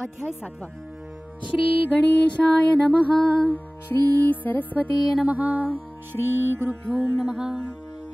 अध्याय 7। श्री गणेशाय नमः। श्री सरस्वते नमः। श्री गुरुभ्यो नमः।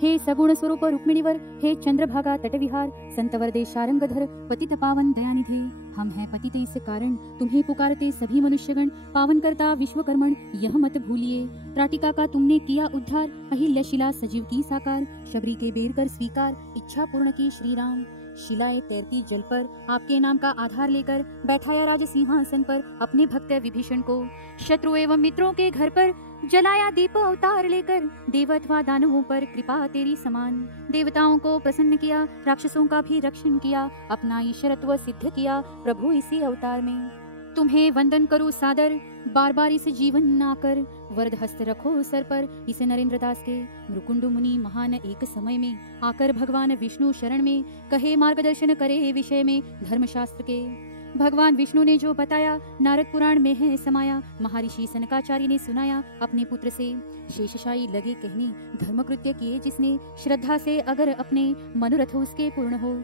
हे सगुण स्वरूप रुक्मिणीवर, हे चंद्रभागा तटविहार, संतवरदे शारंगधर, पतित पावन दयानिधे, हम हैं पतित इस कारण तुम्हें पुकारते सभी मनुष्यगण। पावन करता विश्वकर्मण यह मत भूलिए, त्राटिका का तुमने किया उद्धार, अहिल्या शिला सजीव की साकार, शबरी के बेर कर स्वीकार, इच्छा पूर्ण की श्री राम। शिलाएं तैरती जल पर आपके नाम का आधार लेकर बैठाया राज सिंहासन पर अपने भक्त विभीषण को। शत्रु एवं मित्रों के घर पर जलाया दीप अवतार लेकर, देव अथवा दानवों पर कृपा तेरी समान। देवताओं को प्रसन्न किया, राक्षसों का भी रक्षण किया, अपना ईश्वरत्व सिद्ध किया प्रभु इसी अवतार में। तुम्हें वंदन करूं सादर, बार बार इस जीवन नाकर, वरद हस्त रखो सर पर इस नरेंद्र दास के। मुकुंड मुनि महान एक समय में आकर भगवान विष्णु शरण में, कहे मार्गदर्शन करे विषय में धर्मशास्त्र के। भगवान विष्णु ने जो बताया नारद पुराण में है समाया, महर्षि सनकाचार्य ने सुनाया अपने पुत्र से। शेषशायी लगे कहने धर्मकृत्य किए जिसने, श्रद्धा से अगर अपने मनोरथ उसके पूर्ण हो।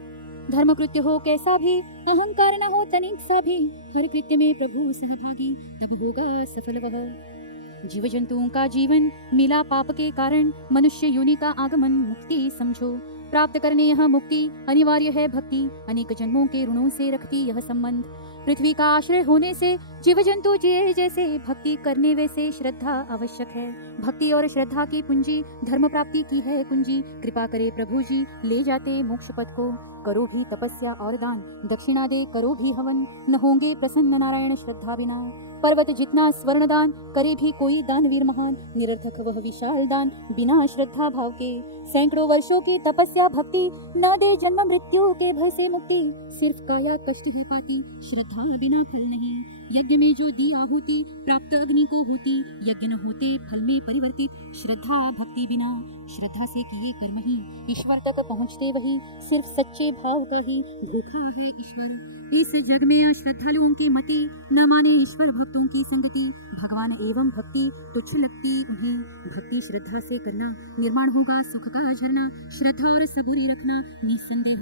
धर्मकृत्य हो कैसा भी, अहंकार न हो तनिक सा भी, हर कृत्य में प्रभु सहभागी, तब होगा सफल वह। जीव जंतुओं का जीवन मिला पाप के कारण, मनुष्य योनि का आगमन मुक्ति समझो। प्राप्त करने यह मुक्ति अनिवार्य है भक्ति, अनेक जन्मों के ऋणों से रखती यह संबंध। पृथ्वी का आश्रय होने से जीव जंतु जिए जैसे, भक्ति करने वैसे श्रद्धा आवश्यक है। भक्ति और श्रद्धा की पूंजी धर्म प्राप्ति की है कुंजी, कृपा करे प्रभु जी ले जाते मोक्ष पद को। करो भी तपस्या और दान, दक्षिणा दे करो भी हवन, न होंगे प्रसन्न नारायण श्रद्धा बिना। पर्वत जितना स्वर्ण दान करे भी कोई दानवीर महान, निरर्थक वह विशाल दान बिना श्रद्धा भाव के। सैकड़ों वर्षों की तपस्या भक्ति न दे जन्म मृत्यु के भय से मुक्ति, सिर्फ काया कष्ट है पाती श्रद्धा बिना फल नहीं। यज्ञ में जो दी आहुति प्राप्त अग्नि को होती, यज्ञ न होते फल में परिवर्तित श्रद्धा भक्ति बिना। श्रद्धा से किए कर्म ही ईश्वर तक पहुँचते वही, सिर्फ सच्चे भाव का ही भूखा है ईश्वर। इस जग में अश्रद्धालुओं की मति, न माने ईश्वर भक्तों की संगति। भगवान एवं भक्ति तुच्छ लगती उन्हें, भक्ति श्रद्धा से करना निर्माण होगा सुख का झरना। श्रद्धा और सबूरी रखना निसंदेह,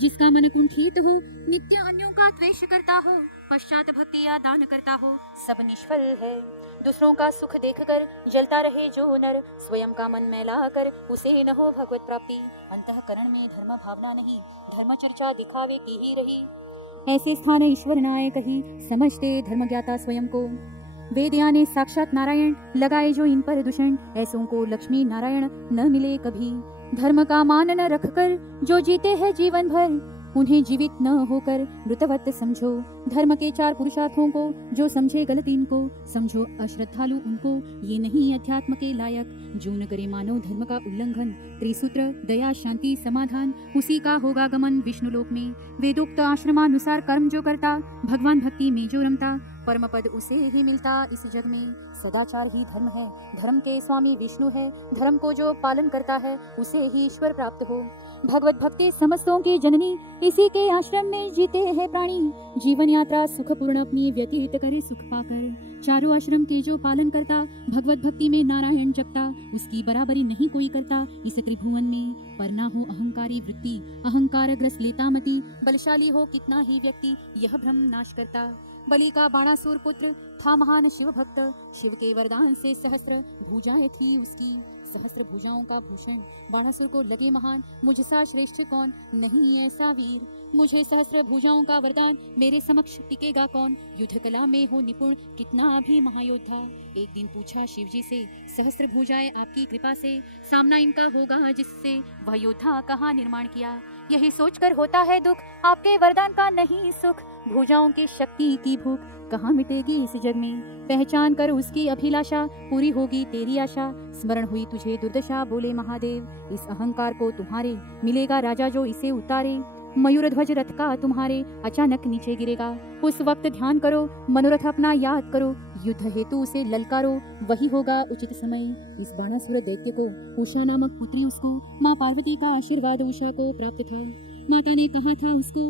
जिसका मन कुंठित हो, नित्य अन्यों का द्वेष करता हो, पश्चात भक्ति या दान करता हो, सब निष्फल है। दूसरों का सुख देखकर जलता रहे जो नर, स्वयं का मन मैला कर उसे न हो भगवत प्राप्ति। अंतःकरण में धर्म भावना नहीं, धर्म चर्चा दिखावे की ही रही। ऐसे स्थान ईश्वर नायक ही समझते धर्म ज्ञाता स्वयं को। वेद यानी साक्षात नारायण, लगाए जो इन पर दूषण, ऐसों को लक्ष्मी नारायण न मिले कभी। धर्म का मान न रखकर जो जीते हैं जीवन भर, उन्हें जीवित न होकर मृतवत समझो। धर्म के चार पुरुषार्थों को जो समझे गलत इनको, समझो अश्रद्धालु उनको, ये नहीं अध्यात्म के लायक। जो न करे मानव धर्म का उल्लंघन, त्रिसूत्र दया शांति समाधान, उसी का होगा गमन विष्णु लोक में। वेदोक्त आश्रमानुसार कर्म जो करता, भगवान भक्ति में जो रमता, परम पद उसे ही मिलता इस जग में। सदाचार ही धर्म है, धर्म के स्वामी विष्णु है, धर्म को जो पालन करता है उसे ही ईश्वर प्राप्त हो। भगवत भक्ति समस्तों की जननी, इसी के आश्रम में जीते हैं प्राणी। जीवन यात्रा सुखपूर्ण अपनी व्यतीत करे सुख पाकर, चारों आश्रम के जो पालन करता, भगवत भक्ति में नारायण जपता, उसकी बराबरी नहीं कोई करता इस त्रिभुवन में। पर ना हो अहंकारी वृत्ति, अहंकार ग्रस्त लेता मति, बलशाली हो कितना ही व्यक्ति यह भ्रम नाश करता। बलि का बाणासुर पुत्र था महान शिव भक्त, शिव के वरदान से सहस्त्र भुजाएं थी उसकी। सहस्त्र भुजाओं का भूषण बाणासुर को लगे महान, मुझसा श्रेष्ठ कौन नहीं ऐसा वीर। मुझे सहस्त्र भुजाओं का वरदान, मेरे समक्ष टिकेगा कौन। युद्ध कला में हो निपुण कितना भी महायोद्धा। एक दिन पूछा शिव जी से, सहस्त्र भुजाएं आपकी कृपा से, सामना इनका होगा जिससे, वह योद्धा कहाँ निर्माण किया। यही सोचकर होता है दुख, आपके वरदान का नहीं सुख। भुजाओं की शक्ति की भूख कहाँ मिटेगी इस जग में। पहचान कर उसकी अभिलाषा, पूरी होगी तेरी आशा। स्मरण हुई तुझे दुर्दशा, बोले महादेव, इस अहंकार को तुम्हारे मिलेगा राजा जो इसे उतारे। मयूर ध्वज रथ का तुम्हारे अचानक नीचे गिरेगा, उस वक्त ध्यान करो, मनोरथ अपना याद करो। युद्ध हेतु उसे ललकारो, वही होगा उचित समय। इस बाणासुर दैत्य को उषा नामक पुत्री उसको, माँ पार्वती का आशीर्वाद उषा को प्राप्त था। माता ने कहा था उसको,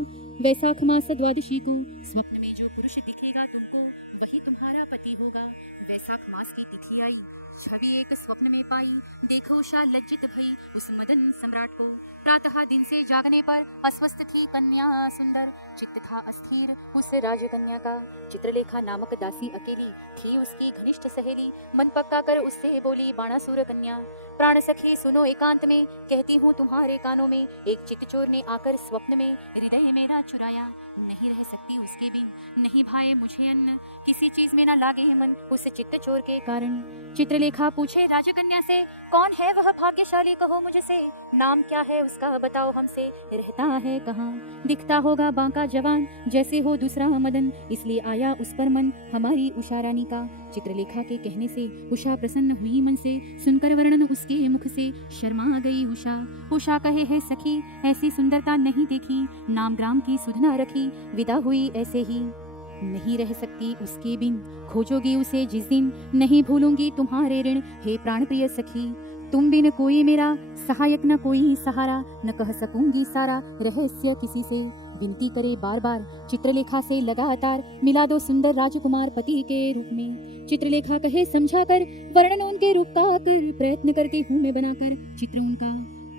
वैशाख मास द्वादशी को स्वप्न में जो पुरुष दिखेगा तुमको, वही तुम्हारा पति होगा। वैशाख मास की तिथि आई, छवि एक स्वप्न में पाई, देखो उषा लज्जित भई उस मदन सम्राट को। प्रातः दिन से जागने पर अस्वस्थ थी कन्या सुंदर, चित्त था अस्थिर उस राजकन्या का। चित्रलेखा नामक दासी अकेली थी उसकी घनिष्ठ सहेली, मन पक्का कर उससे बोली बाणासुर कन्या, प्राण सखी सुनो एकांत में, कहती हूँ तुम्हारे कानों में, एक चित्तचोर ने आकर स्वप्न में हृदय मेरा चुराया, नहीं रह सकती उसके बिन, नहीं भाए मुझे अन्न, किसी चीज में न लागे मन उस चित्तचोर के कारण। चित्रलेखा पूछे राजकन्या से, कौन है वह भाग्यशाली, कहो मुझसे, नाम क्या है उसका बताओ हमसे, रहता है कहाँ, दिखता होगा बांका जवान, जैसे हो दूसरा मदन, इसलिए आया उस पर मन हमारी उषा रानी का। चित्रलेखा के कहने से उषा प्रसन्न हुई मन से, सुनकर वर्णन उसके मुख से शर्मा गई उषा। उषा कहे है सखी, ऐसी सुंदरता नहीं देखी, नाम ग्राम की सुध न रखी, विदा हुई ऐसे ही, नहीं रह सकती उसके बिन, खोजोगी उसे जिस दिन, नहीं भूलूंगी तुम्हारे ऋण, हे प्राण प्रिय सखी, तुम बिन कोई मेरा सहायक न कोई सहारा, न कह सकूंगी सारा रहस्य किसी से, विनती करे बार बार चित्रलेखा से लगातार, मिला दो सुंदर राजकुमार पति के रूप में। चित्रलेखा कहे समझा कर वर्णन उनके रूप का कर, प्रयत्न करती हूँ मैं बनाकर चित्र उनका।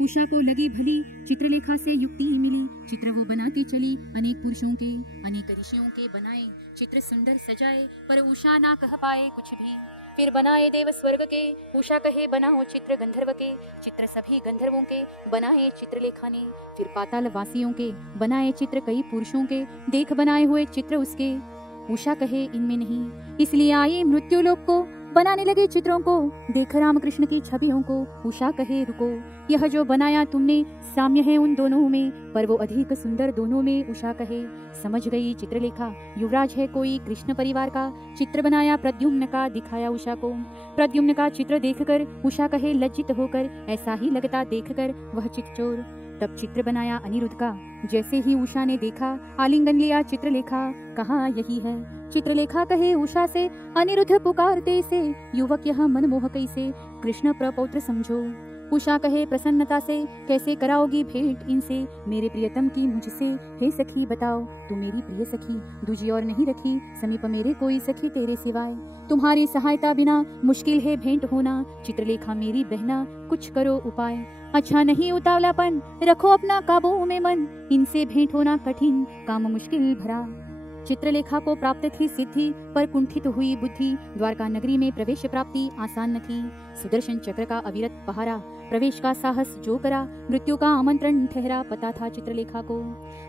उषा को लगी भली चित्रलेखा से युक्ति मिली, चित्र वो बनाती चली अनेक पुरुषों के, अनेक ऋषियों के बनाए चित्र सुंदर सजाए, पर उषा ना कह पाए कुछ भी। फिर बनाए देव स्वर्ग के, उषा कहे बनाओ चित्र गंधर्व के, चित्र सभी गंधर्वों के बनाए चित्रलेखा ने। फिर पाताल वासियों के बनाए चित्र कई पुरुषों के, देख बनाए हुए चित्र उसके, उषा कहे इनमें नहीं, इसलिए आई मृत्यु लोक को, बनाने लगे चित्रों को, देख राम कृष्ण की छवियों को। उषा कहे रुको, यह जो बनाया तुमने साम्य है उन दोनों में, पर वो अधिक सुंदर दोनों में। उषा कहे समझ गई चित्रलेखा, युवराज है कोई कृष्ण परिवार का, चित्र बनाया प्रद्युम्न का, दिखाया उषा को। प्रद्युम्न का चित्र देखकर उषा कहे लज्जित होकर, ऐसा ही लगता देखकर वह चित्तचोर। तब चित्र बनाया अनिरुद्ध का, जैसे ही उषा ने देखा आलिंगन लिया चित्रलेखा, कहा यही है। चित्रलेखा कहे उषा से, अनिरुद्ध पुकारते से, युवक यह मनमोह कैसे, कृष्ण प्रपौत्र समझो। उषा कहे प्रसन्नता से, कैसे कराओगी भेंट इनसे, मेरे प्रियतम की मुझसे, हे सखी बताओ, तू मेरी प्रिय सखी, दूजी और नहीं रखी, समीप मेरे कोई सखी तेरे सिवाय, तुम्हारी सहायता बिना मुश्किल है भेंट होना, चित्रलेखा मेरी बहना कुछ करो उपाय। अच्छा नहीं उतावलापन, रखो अपना काबू में मन, इनसे भेंट होना कठिन काम मुश्किल भरा। चित्रलेखा को प्राप्त थी सिद्धि, पर कुंठित हुई बुद्धि, द्वारका नगरी में प्रवेश प्राप्ति आसान न थी। सुदर्शन चक्र का अविरत पहारा, प्रवेश का साहस जो करा, मृत्यु का आमंत्रण ठहरा पता था चित्रलेखा को।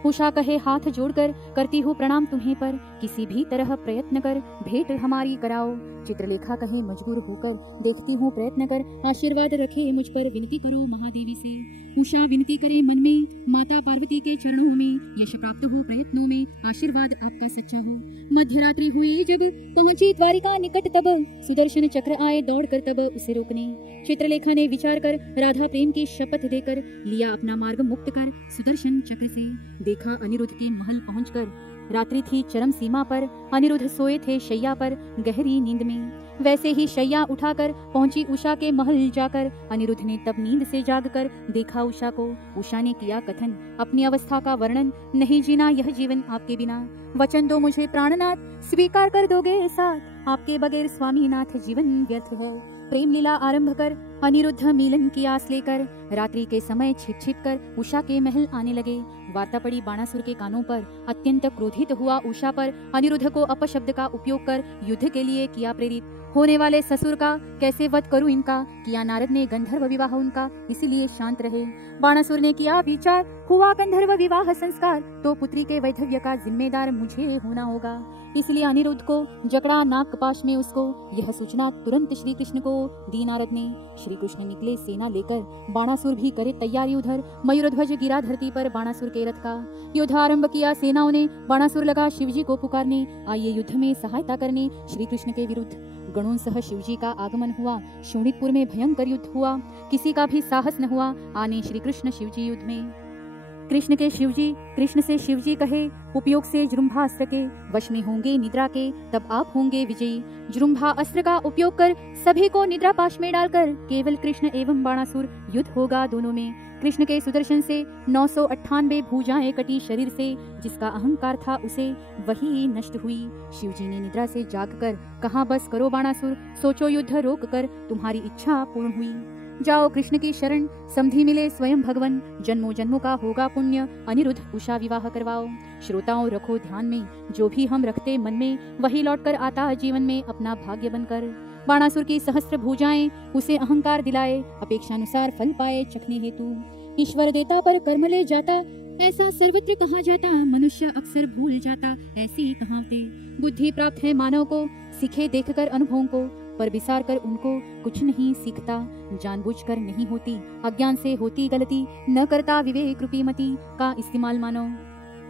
उषा कहे हाथ जोड़कर, करती हूँ प्रणाम तुम्हें पर, किसी भी तरह प्रयत्न कर भेंट हमारी कराओ। चित्रलेखा कहे मजबूर होकर, देखती हूँ प्रयत्न कर, आशीर्वाद रखे मुझ पर, विनती करो महादेवी से। उषा विनती करे मन में, माता पार्वती के चरणों में, यश प्राप्त हो प्रयत्नों में, आशीर्वाद आपका सच्चा हो। मध्यरात्रि हुई जब पहुंची द्वारिका निकट, तब सुदर्शन चक्र आए दौड़ कर तब उसे रोकने। चित्रलेखा ने विचार कर राधा प्रेम की शपथ देकर, लिया अपना मार्ग मुक्त कर सुदर्शन चक्र से। देखा अनिरुद्ध के महल पहुंचकर, रात्रि थी चरम सीमा पर, अनिरुद्ध सोए थे शैया पर गहरी नींद में। वैसे ही शैया उठाकर पहुंची उषा के महल जाकर, अनिरुद्ध ने तब नींद से जागकर देखा उषा को। उषा ने किया कथन अपनी अवस्था का वर्णन, नहीं जीना यह जीवन आपके बिना, वचन दो मुझे प्राणनाथ, स्वीकार कर दोगे साथ, आपके बगैर स्वामीनाथ जीवन व्यर्थ है। प्रेम लीला आरंभ कर अनिरुद्ध मिलन की आस लेकर, रात्रि के समय छिप छिप कर उषा के महल आने लगे। वार्ता पड़ी बाणासुर के कानों पर, अत्यंत क्रोधित हुआ उषा पर, अनिरुद्ध को अपशब्द का उपयोग कर युद्ध के लिए किया प्रेरित। होने वाले ससुर का कैसे वध करूं इनका, किया नारद ने गंधर्व विवाह उनका, इसीलिए शांत रहे। बाणासुर ने किया विचार, हुआ गंधर्व विवाह संस्कार, तो पुत्री के वैधव्य का जिम्मेदार मुझे होना होगा। इसलिए अनिरुद्ध को जकड़ा नाग कपाश में उसको, यह सूचना तुरंत श्री कृष्ण को दी नारद ने। श्री कृष्ण निकले सेना लेकर, बाणासुर भी करे तैयारी उधर, मयूरध्वज गिरा धरती पर बाणासुर के रथ का। युद्ध आरंभ किया सेनाओं ने, बाणासुर लगा शिवजी को पुकारने, आइए युद्ध में सहायता करने श्री कृष्ण के विरुद्ध। गणों सह शिवजी का आगमन हुआ, शोणितपुर में भयंकर युद्ध हुआ, किसी का भी साहस न हुआ आने श्री कृष्ण शिवजी युद्ध में। कृष्ण के शिवजी, कृष्ण से शिवजी कहे, उपयोग से जृंभास्त्र के वश में होंगे निद्रा के, तब आप होंगे विजयी। जृंभा अस्त्र का उपयोग कर सभी को निद्रा पाश में डालकर केवल कृष्ण एवं बाणासुर युद्ध होगा दोनों में। कृष्ण के सुदर्शन से 998 भुजाएं कटी शरीर से, जिसका अहंकार था उसे वही नष्ट हुई। शिवजी ने निद्रा से जागकर कहा, बस करो बाणासुर, सोचो युद्ध रोक कर तुम्हारी इच्छा पूर्ण हुई। जाओ कृष्ण की शरण, समधि मिले स्वयं भगवन, जन्मों जन्मों का होगा पुण्य, अनिरुद्ध उषा विवाह करवाओ। श्रोताओं रखो ध्यान में, जो भी हम रखते मन में, वही लौटकर आता जीवन में अपना भाग्य बनकर। बाणासुर की सहस्त्र भुजाएं उसे अहंकार दिलाए, अपेक्षानुसार फल पाए चखने हेतु। ईश्वर देता पर कर्म ले जाता, ऐसा सर्वत्र कहा जाता, मनुष्य अक्सर भूल जाता ऐसी कहावतें। बुद्धि प्राप्त है मानव को, सीखे देखकर अनुभवों को, पर विसार कर उनको कुछ नहीं सीखता। जानबूझकर नहीं होती, अज्ञान से होती गलती, न करता विवेक रूपी मति का इस्तेमाल मानो।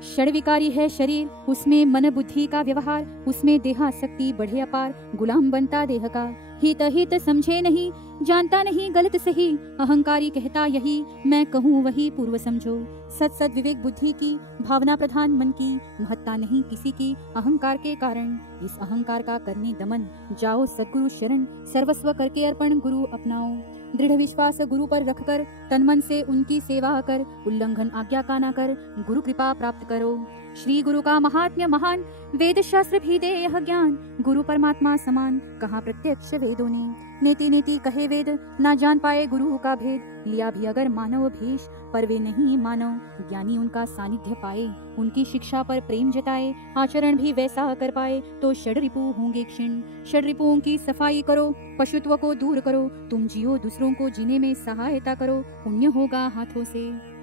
षड्विकारी है शरीर, उसमें मन बुद्धि का व्यवहार, उसमें देहासक्ति बढ़े अपार, गुलाम बनता देह का। हित हित समझे नहीं, जानता नहीं गलत सही, अहंकारी कहता यही, मैं कहूँ वही पूर्व समझो। सत सद विवेक बुद्धि की, भावना प्रधान मन की, महत्ता नहीं किसी की अहंकार के कारण। इस अहंकार का करने दमन, जाओ सद्गुरु शरण, सर्वस्व करके अर्पण गुरु अपनाओ। दृढ़ विश्वास गुरु पर रखकर, तन मन से उनकी सेवा कर, उल्लंघन आज्ञा का ना कर, गुरु कृपा प्राप्त करो। श्री गुरु का महात्म्य महान, वेद शास्त्र भी दे यह ज्ञान, गुरु परमात्मा समान कहा प्रत्यक्ष वेदों ने। नेति नेति कहे वेद, ना जान पाए गुरु का भेद, लिया भी अगर मानव भेष, पर वे नहीं मानव। ज्ञानी उनका सानिध्य पाए, उनकी शिक्षा पर प्रेम जताए, आचरण भी वैसा कर पाए, तो षड्रिपु होंगे क्षीण। षड्रिपुओं की सफाई करो, पशुत्व को दूर करो, तुम जियो दूसरों को जीने में सहायता करो, पुण्य होगा हाथों से।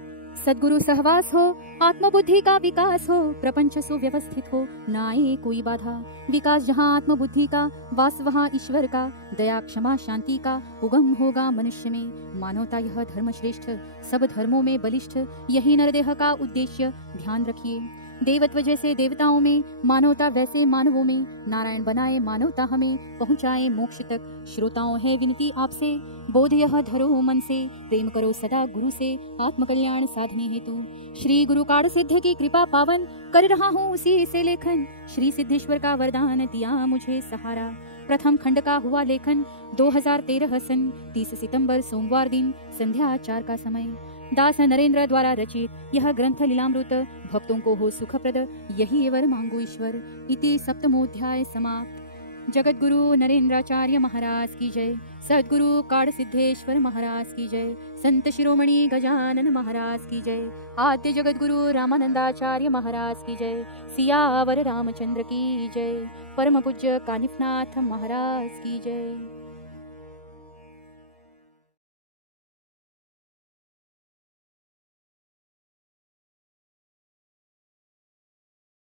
सद्गुरु सहवास हो, आत्मबुद्धि का विकास हो, प्रपंच सुव्यवस्थित हो, न आए कोई बाधा। विकास जहाँ आत्मबुद्धि का, वास वहाँ ईश्वर का, दया क्षमा शांति का उगम होगा मनुष्य में। मानवता यह धर्म श्रेष्ठ, सब धर्मों में बलिष्ठ, यही नरदेह का उद्देश्य ध्यान रखिए। देवत्व जैसे देवताओं में, मानवता वैसे मानवों में, नारायण बनाए मानवता हमें, पहुँचाए मोक्ष तक। श्रोताओं है विनती आपसे, बोध यह धरो मन से, प्रेम करो सदा गुरु से, आत्म कल्याण साधने हेतु। श्री गुरु काड़ सिद्ध की कृपा पावन, कर रहा हूँ उसी से लेखन, श्री सिद्धेश्वर का वरदान दिया मुझे सहारा। प्रथम खंड का हुआ लेखन 2013 सन 30 सितंबर सोमवार दिन संध्या 4 का समय। दास नरेंद्र द्वारा रचित यह ग्रंथ लीलामृत, भक्तों को हो सुखप्रद, यही वर मांगो ईश्वर। इति सप्तमोध्याय समाप्त। जगत गुरु नरेंद्राचार्य महाराज की जय। सद्गुरु काड़ सिद्धेश्वर महाराज की जय। संत शिरोमणि गजानन महाराज की जय। आद्य जगत गुरु रामानंदाचार्य महाराज की जय। सियावर रामचंद्र की जय। परम पूज्य कानिफनाथ महाराज की जय।